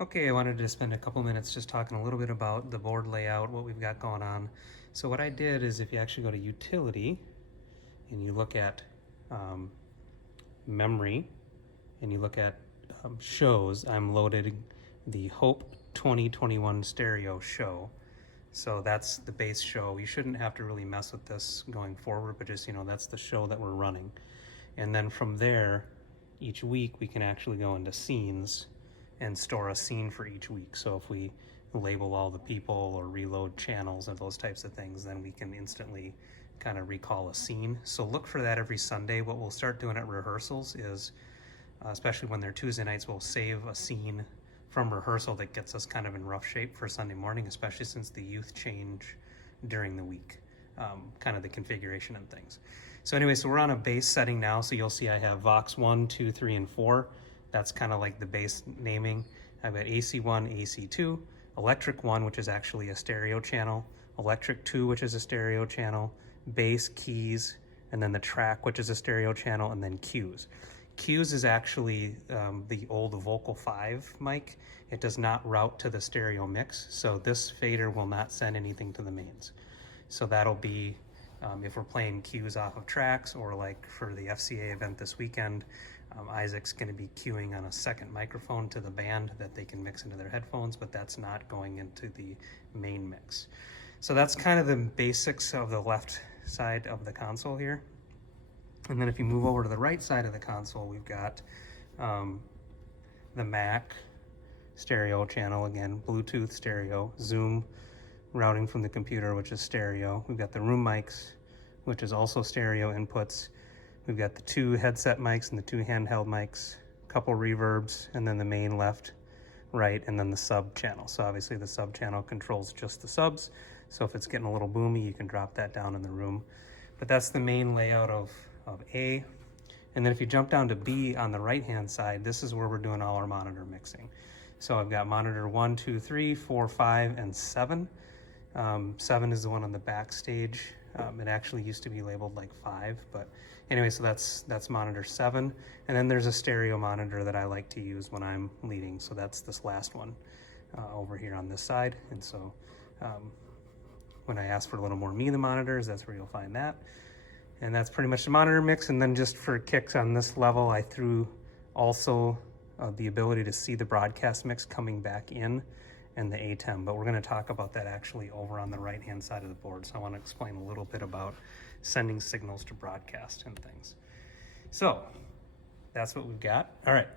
Okay, I wanted to spend a couple minutes just talking a little bit about the board layout, what we've got going on. So what I did is if you actually go to Utility and you look at Memory and you look at Shows, I'm loaded the Hope 2021 Stereo Show. So that's the base show. You shouldn't have to really mess with this going forward, but just, that's the show that we're running. And then from there, each week we can actually go into scenes and store a scene for each week. So if we label all the people or reload channels and those types of things, then we can instantly kind of recall a scene. So look for that every Sunday. What we'll start doing at rehearsals is, especially when they're Tuesday nights, we'll save a scene from rehearsal that gets us kind of in rough shape for Sunday morning, especially since the youth change during the week, kind of the configuration and things. So anyway, so we're on a base setting now. So you'll see I have Vox 1, 2, 3, and 4. That's kind of like the base naming. I've got AC1, AC2, Electric 1, which is actually a stereo channel, Electric 2, which is a stereo channel, bass, keys, and then the track, which is a stereo channel, and then cues. Cues is actually the old Vocal 5 mic. It does not route to the stereo mix, so this fader will not send anything to the mains. So that'll be if we're playing cues off of tracks, or like for the FCA event this weekend, Isaac's going to be cueing on a second microphone to the band that they can mix into their headphones, but that's not going into the main mix. So that's kind of the basics of the left side of the console here. And then if you move over to the right side of the console, we've got the Mac stereo channel, again, Bluetooth stereo, Zoom routing from the computer, which is stereo. We've got the room mics, which is also stereo inputs. We've got the 2 headset mics and the 2 handheld mics, a couple reverbs, and then the main left, right, and then the sub channel. So obviously the sub channel controls just the subs. So if it's getting a little boomy, you can drop that down in the room. But that's the main layout of A. And then if you jump down to B on the right-hand side, this is where we're doing all our monitor mixing. So I've got monitor 1, 2, 3, 4, 5, and 7. 7 is the one on the backstage. It actually used to be labeled like 5, but anyway, so that's monitor 7. And then there's a stereo monitor that I like to use when I'm leading. So that's this last one over here on this side. And so when I ask for a little more me the monitors, that's where you'll find that. And that's pretty much the monitor mix. And then just for kicks on this level, I threw also the ability to see the broadcast mix coming back in and the ATEM, but we're going to talk about that actually over on the right-hand side of the board. So I want to explain a little bit about sending signals to broadcast and things. So that's what we've got. All right.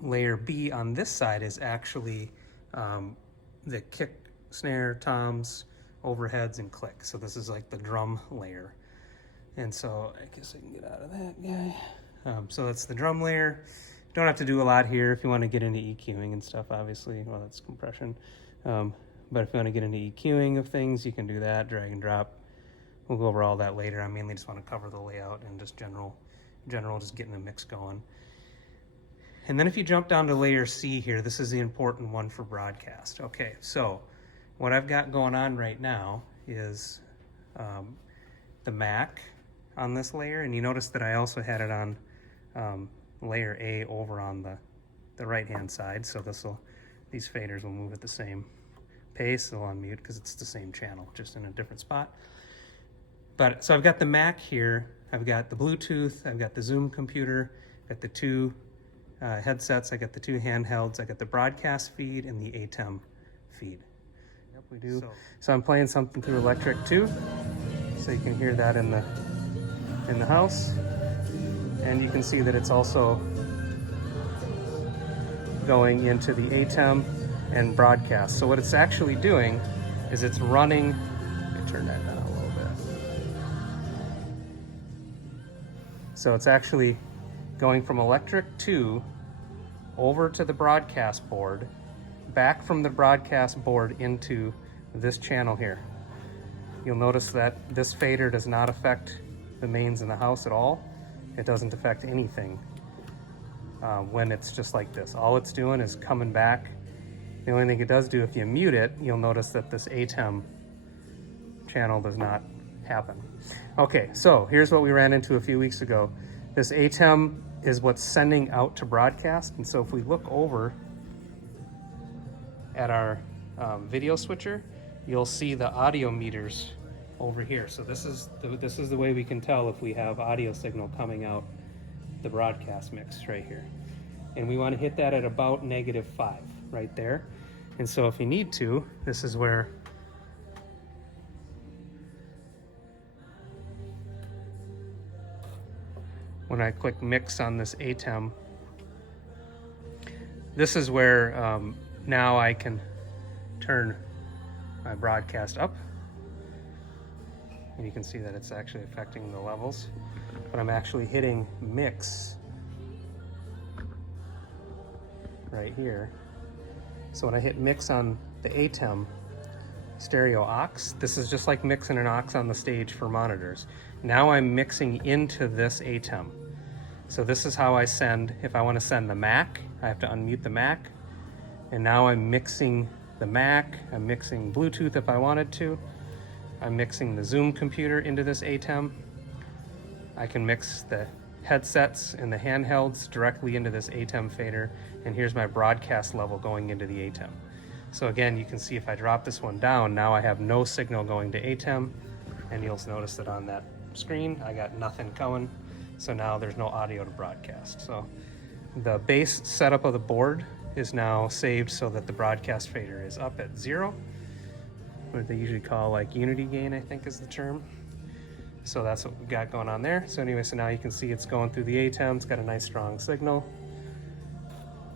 Layer B on this side is actually the kick, snare, toms, overheads, and click. So this is like the drum layer. And so I guess I can get out of that guy. So that's the drum layer. Don't have to do a lot here if you want to get into EQing and stuff, obviously. Well, that's compression. But if you want to get into EQing of things, you can do that, drag and drop. We'll go over all that later. I mainly just want to cover the layout and just general just getting the mix going. And then if you jump down to layer C here, this is the important one for broadcast. Okay, so what I've got going on right now is the Mac on this layer, and you notice that I also had it on layer A over on the right-hand side. So these faders will move at the same pace. They'll unmute because it's the same channel, just in a different spot. But so I've got the Mac here. I've got the Bluetooth. I've got the Zoom computer. I've got the 2 headsets. I got the 2 handhelds. I got the broadcast feed and the ATEM feed. Yep, we do. So I'm playing something through Electric 2, so you can hear that in the house. And you can see that it's also going into the ATEM and broadcast. So what it's actually doing is it's running, let me turn that down a little bit. So it's actually going from Electric 2 over to the broadcast board, back from the broadcast board into this channel here. You'll notice that this fader does not affect the mains in the house at all. It doesn't affect anything when it's just like this. All it's doing is coming back. The only thing it does do, if you mute it, you'll notice that this ATEM channel does not happen. Okay, so here's what we ran into a few weeks ago. This ATEM is what's sending out to broadcast. And so if we look over at our video switcher, you'll see the audio meters over here. So this is the way we can tell if we have audio signal coming out the broadcast mix right here. And we want to hit that at about -5 right there. And so if you need to, this is where when I click mix on this ATEM, this is where now I can turn my broadcast up. And you can see that it's actually affecting the levels. But I'm actually hitting mix right here. So when I hit mix on the ATEM stereo aux, this is just like mixing an aux on the stage for monitors. Now I'm mixing into this ATEM. So this is how I send, if I want to send the Mac, I have to unmute the Mac. And now I'm mixing the Mac, I'm mixing Bluetooth if I wanted to. I'm mixing the Zoom computer into this ATEM. I can mix the headsets and the handhelds directly into this ATEM fader, and here's my broadcast level going into the ATEM. So again, you can see if I drop this one down, now I have no signal going to ATEM, and you'll notice that on that screen, I got nothing going. So now there's no audio to broadcast. So the base setup of the board is now saved so that the broadcast fader is up at 0, what they usually call like unity gain, I think is the term. So that's what we've got going on there. So anyway, so now you can see it's going through the ATEM. It's got a nice strong signal.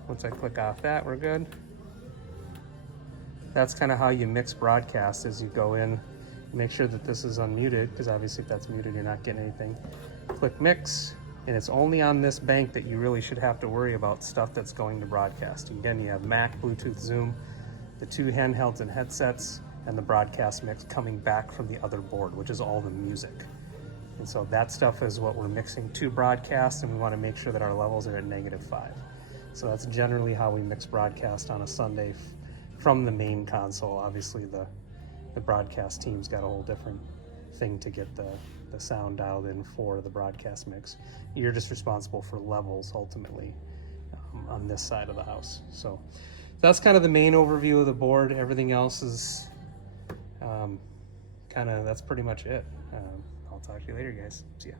Once I click off that, we're good. That's kind of how you mix broadcast, is you go in, make sure that this is unmuted, because obviously if that's muted, you're not getting anything. Click mix, and it's only on this bank that you really should have to worry about stuff that's going to broadcast. Again, you have Mac, Bluetooth, Zoom, the 2 handhelds and headsets, and the broadcast mix coming back from the other board, which is all the music. And so that stuff is what we're mixing to broadcast, and we want to make sure that our levels are at -5. So that's generally how we mix broadcast on a Sunday from the main console. Obviously the broadcast team's got a whole different thing to get the sound dialed in for the broadcast mix. You're just responsible for levels ultimately on this side of the house. So that's kind of the main overview of the board. Everything else is that's pretty much it. I'll talk to you later, guys. See ya.